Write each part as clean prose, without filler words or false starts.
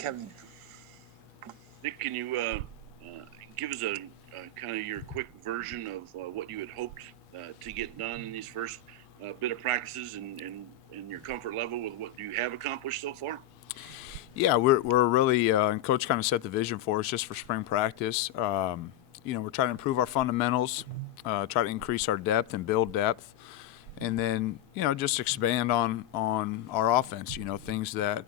Kevin. Nick, can you give us a kind of your quick version of what you had hoped to get done in these first bit of practices and your comfort level with what you have accomplished so far? Yeah, we're really, and Coach kind of set the vision for us just for spring practice. We're trying to improve our fundamentals, try to increase our depth and build depth, and then just expand on our offense. Things that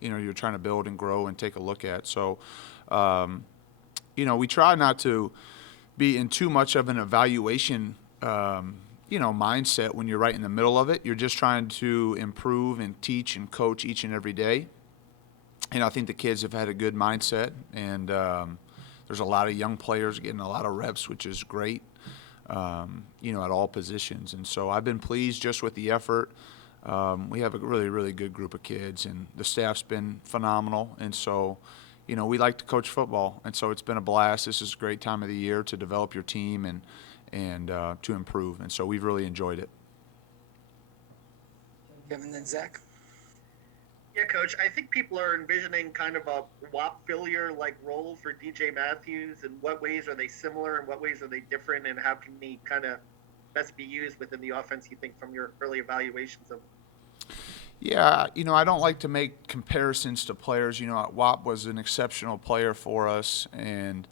you're trying to build and grow and take a look at. So, we try not to be in too much of an evaluation. Mindset when you're right in the middle of it. You're just trying to improve and teach and coach each and every day. And I think the kids have had a good mindset, and there's a lot of young players getting a lot of reps, which is great, at all positions. And so I've been pleased just with the effort. We have a really, really good group of kids, and the staff's been phenomenal. And so, we like to coach football, and so it's been a blast. This is a great time of the year to develop your team and to improve. And so we've really enjoyed it. Kevin, then Zach. Yeah, Coach. I think people are envisioning kind of a WAP filier-like role for DJ Matthews. In what ways are they similar? In what ways are they different? And how can he kind of best be used within the offense, you think, from your early evaluations of him? Yeah, I don't like to make comparisons to players. WAP was an exceptional player for us and,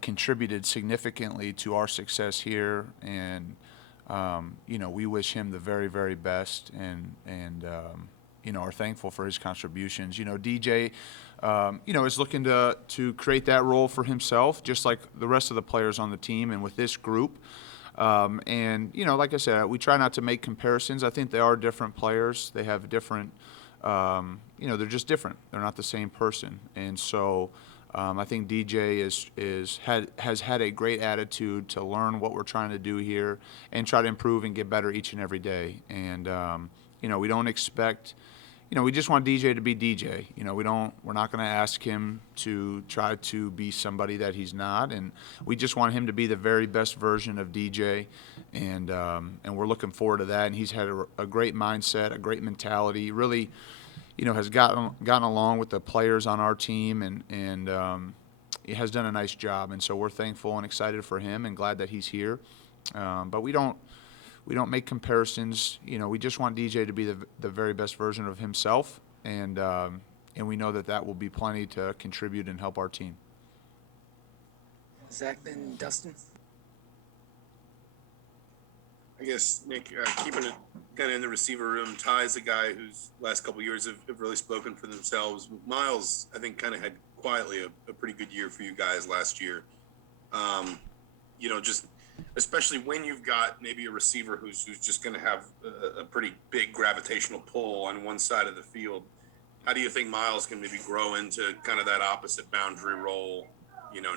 contributed significantly to our success here. And, we wish him the very, very best and are thankful for his contributions. DJ, is looking to create that role for himself, just like the rest of the players on the team and with this group. Like I said, we try not to make comparisons. I think they are different players. They have different, they're just different. They're not the same person. And so I think DJ has had a great attitude to learn what we're trying to do here and try to improve and get better each and every day. And, we don't expect – we just want DJ to be DJ. We're not going to ask him to try to be somebody that he's not, and we just want him to be the very best version of DJ, and we're looking forward to that. And he's had a great mindset, a great mentality. Really, has gotten along with the players on our team, and he has done a nice job. And so we're thankful and excited for him, and glad that he's here. But we don't make comparisons. We just want DJ to be the very best version of himself, and we know that will be plenty to contribute and help our team. Zach, then Dustin. I guess, Nick, keeping it kind of in the receiver room, Ty's a guy whose last couple of years have really spoken for themselves. Miles, I think, kind of had quietly a pretty good year for you guys last year. Just especially when you've got maybe a receiver who's just going to have a pretty big gravitational pull on one side of the field. How do you think Miles can maybe grow into kind of that opposite boundary role,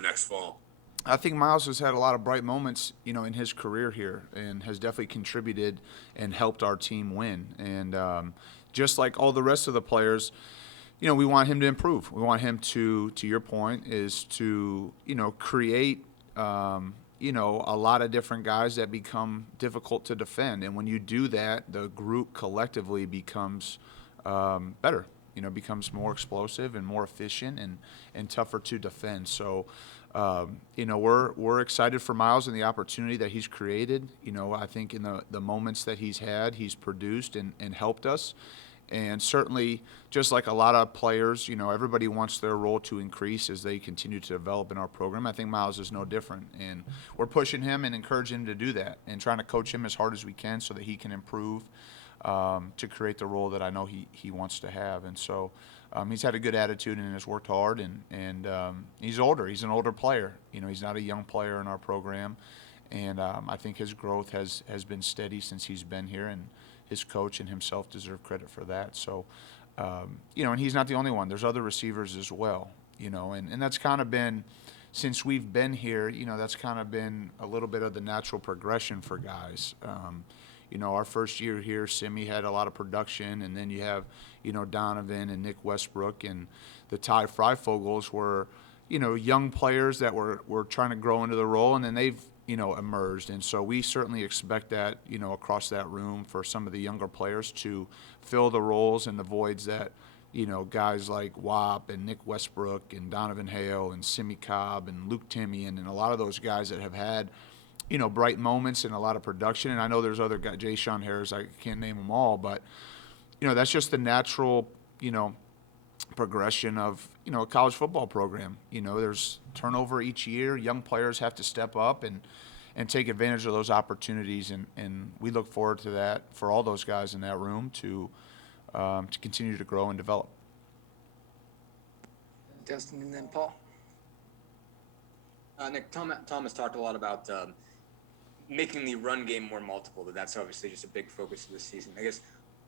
next fall? I think Miles has had a lot of bright moments, in his career here, and has definitely contributed and helped our team win. And just like all the rest of the players, we want him to improve. We want him to your point, is to, create a lot of different guys that become difficult to defend. And when you do that, the group collectively becomes better, becomes more explosive and more efficient and tougher to defend. So, we're excited for Miles and the opportunity that he's created. I think in the moments that he's had, he's produced and helped us. And certainly, just like a lot of players, everybody wants their role to increase as they continue to develop in our program. I think Miles is no different. And we're pushing him and encouraging him to do that and trying to coach him as hard as we can so that he can improve to create the role that I know he wants to have. And so he's had a good attitude and has worked hard. And he's older. He's an older player. He's not a young player in our program. And I think his growth has been steady since he's been here. And his coach and himself deserve credit for that. So, and he's not the only one. There's other receivers as well, and that's kind of been, since we've been here, that's kind of been a little bit of the natural progression for guys. Our first year here, Simi had a lot of production, and then you have, Donovan and Nick Westbrook and the Ty Freifogels were, young players that were trying to grow into the role, and then they've, emerged. And so we certainly expect that, across that room for some of the younger players to fill the roles and the voids that, guys like Wap and Nick Westbrook and Donovan Hale and Simi Cobb and Luke Timian and a lot of those guys that have had, bright moments and a lot of production. And I know there's other guys, Jay Sean Harris, I can't name them all, but, that's just the natural, progression of, a college football program. There's turnover each year. Young players have to step up and take advantage of those opportunities. And we look forward to that for all those guys in that room to continue to grow and develop. Dustin, and then Paul. Nick, Tom has talked a lot about making the run game more multiple. That's obviously just a big focus of this season. I guess,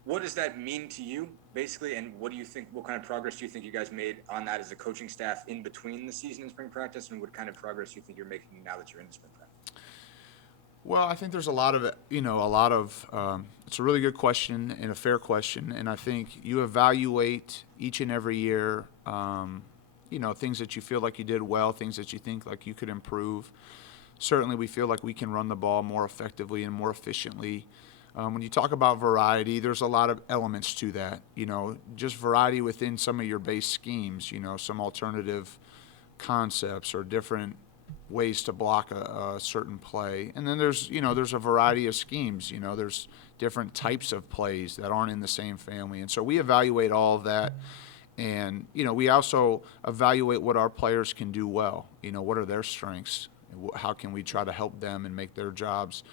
what does that mean to you, basically, and what do you think? What kind of progress do you think you guys made on that as a coaching staff in between the season and spring practice, and what kind of progress do you think you're making now that you're in the spring practice? Well, I think there's a lot of it's a really good question and a fair question. And I think you evaluate each and every year, things that you feel like you did well, things that you think like you could improve. Certainly we feel like we can run the ball more effectively and more efficiently. When you talk about variety, there's a lot of elements to that, just variety within some of your base schemes, some alternative concepts or different ways to block a certain play. And then there's a variety of schemes, there's different types of plays that aren't in the same family. And so we evaluate all of that. And, we also evaluate what our players can do well, what are their strengths, how can we try to help them and make their jobs.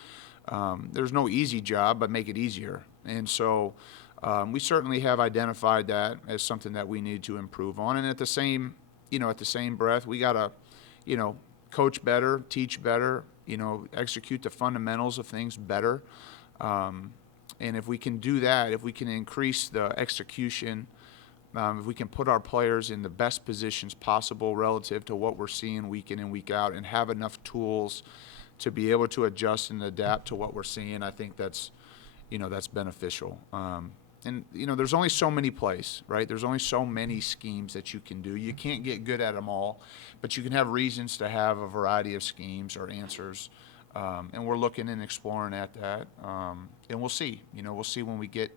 There's no easy job, but make it easier. And so we certainly have identified that as something that we need to improve on. And at the same breath, we got to, coach better, teach better, execute the fundamentals of things better. And if we can do that, if we can increase the execution, if we can put our players in the best positions possible relative to what we're seeing week in and week out and have enough tools to be able to adjust and adapt to what we're seeing, I think that's beneficial. And there's only so many plays, right? There's only so many schemes that you can do. You can't get good at them all, but you can have reasons to have a variety of schemes or answers. And we're looking and exploring at that. And we'll see. We'll see when we get,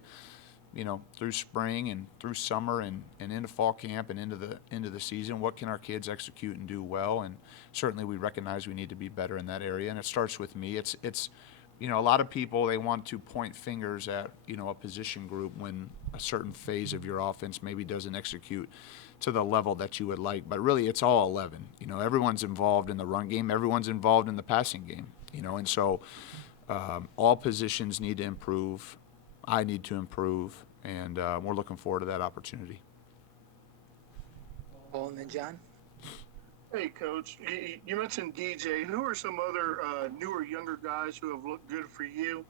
through spring and through summer and into fall camp and into the season, what can our kids execute and do well? And certainly we recognize we need to be better in that area. And it starts with me. It's a lot of people, they want to point fingers at, a position group when a certain phase of your offense maybe doesn't execute to the level that you would like. But really, it's all 11. Everyone's involved in the run game. Everyone's involved in the passing game, and so all positions need to improve. I need to improve, and we're looking forward to that opportunity. Paul, and then John. Hey, Coach, you mentioned DJ. Who are some other newer, younger guys who have looked good for you?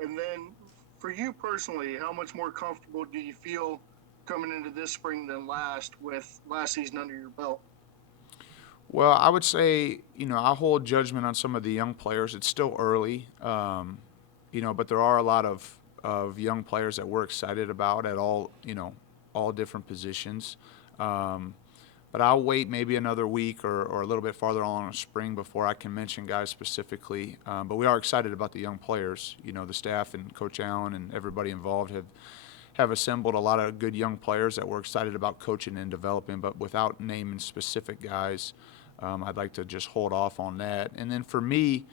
And then for you personally, how much more comfortable do you feel coming into this spring than last with last season under your belt? Well, I would say, I hold judgment on some of the young players. It's still early, but there are a lot of young players that we're excited about at all different positions. But I'll wait maybe another week or a little bit farther on in spring before I can mention guys specifically. But we are excited about the young players. The staff and Coach Allen and everybody involved have assembled a lot of good young players that we're excited about coaching and developing. But without naming specific guys, I'd like to just hold off on that. And then for me,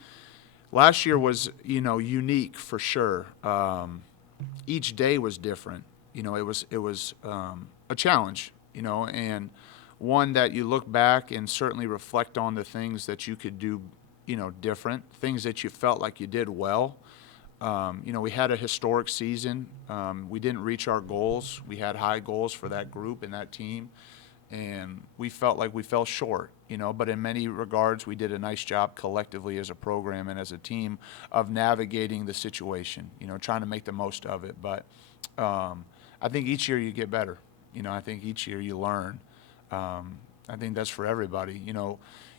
last year was, unique for sure. Each day was different. It was a challenge, and one that you look back and certainly reflect on the things that you could do, different, things that you felt like you did well. We had a historic season. We didn't reach our goals. We had high goals for that group and that team, and we felt like we fell short, but in many regards we did a nice job collectively as a program and as a team of navigating the situation, trying to make the most of it. But I think each year you get better. I think each year you learn. I think that's for everybody.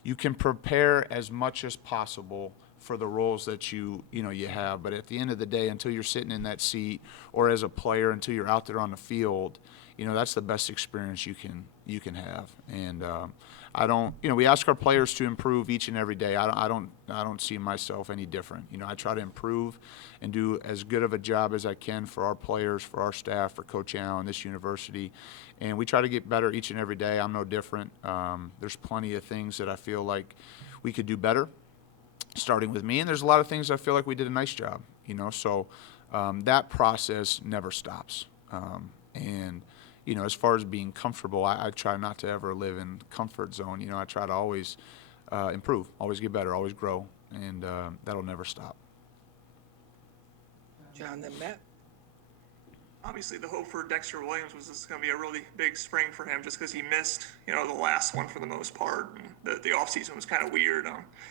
You can prepare as much as possible for the roles that you have. But at the end of the day, until you're sitting in that seat, or as a player, until you're out there on the field, that's the best experience you can have. And I don't, we ask our players to improve each and every day. I don't see myself any different. I try to improve and do as good of a job as I can for our players, for our staff, for Coach Allen, this university. And we try to get better each and every day. I'm no different. There's plenty of things that I feel like we could do better, starting with me. And there's a lot of things I feel like we did a nice job, So that process never stops. And as far as being comfortable, I try not to ever live in comfort zone. I try to always improve, always get better, always grow, and that'll never stop. John, then Matt. Obviously, the hope for Dexter Williams was this is going to be a really big spring for him just because he missed, the last one for the most part. And the offseason was kind of weird.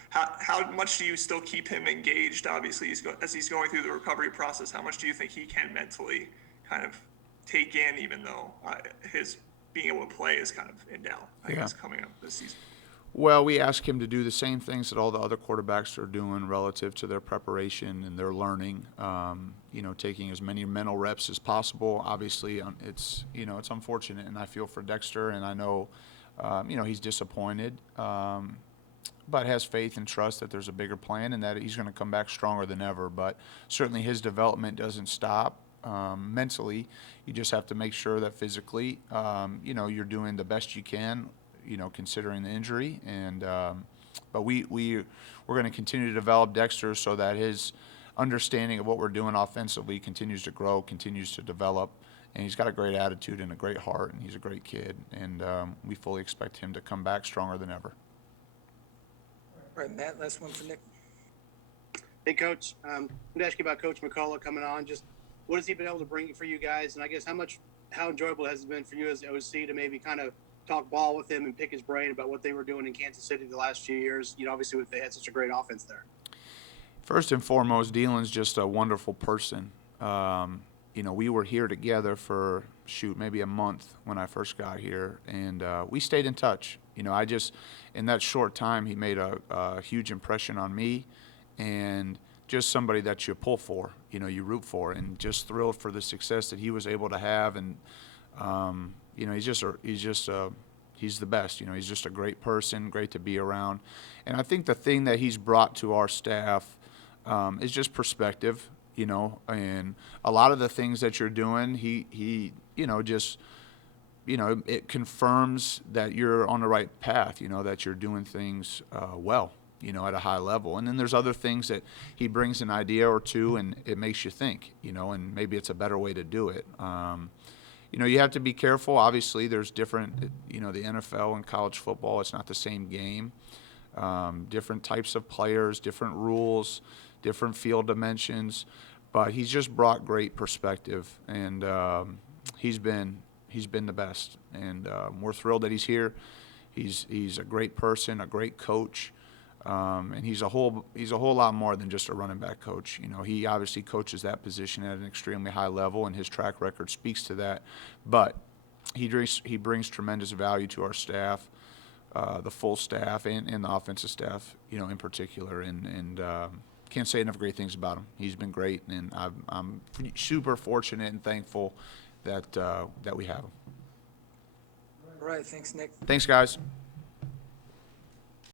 How much do you still keep him engaged, obviously, as he's going through the recovery process? How much do you think he can mentally kind of take in, even though his being able to play is kind of in doubt, I guess, coming up this season? Well, we ask him to do the same things that all the other quarterbacks are doing relative to their preparation and their learning, taking as many mental reps as possible. Obviously, it's unfortunate, and I feel for Dexter, and I know, he's disappointed, but has faith and trust that there's a bigger plan and that he's going to come back stronger than ever. But certainly his development doesn't stop. Mentally, you just have to make sure that physically, you're doing the best you can, considering the injury. And but we're going to continue to develop Dexter so that his understanding of what we're doing offensively continues to grow, continues to develop. And he's got a great attitude and a great heart, and he's a great kid. And we fully expect him to come back stronger than ever. All right, Matt, last one for Nick. Hey, Coach. I'm going to ask you about Coach McCullough coming on. Just what has he been able to bring for you guys? And I guess how enjoyable has it been for you as OC to maybe kind of talk ball with him and pick his brain about what they were doing in Kansas City the last few years, obviously they had such a great offense there? First and foremost, Dylan's just a wonderful person. We were here together for, maybe a month when I first got here, and we stayed in touch. In that short time, he made a huge impression on me, and just somebody that you pull for, you root for, and just thrilled for the success that he was able to have. And he's the best. He's just a great person, great to be around. And I think the thing that he's brought to our staff is just perspective. And a lot of the things that you're doing, it confirms that you're on the right path. That you're doing things well. At a high level. And then there's other things that he brings an idea or two, and it makes you think, and maybe it's a better way to do it. You have to be careful. Obviously, there's different, the NFL and college football, it's not the same game. Different types of players, different rules, different field dimensions. But he's just brought great perspective, and he's been the best. And we're thrilled that he's here. He's a great person, a great coach. And he's a whole lot more than just a running back coach. He obviously coaches that position at an extremely high level, and his track record speaks to that. But he brings tremendous value to our staff, the full staff, and the offensive staff, in particular. And can't say enough great things about him. He's been great, and I'm super fortunate and thankful that we have him. All right, thanks, Nick. Thanks, guys.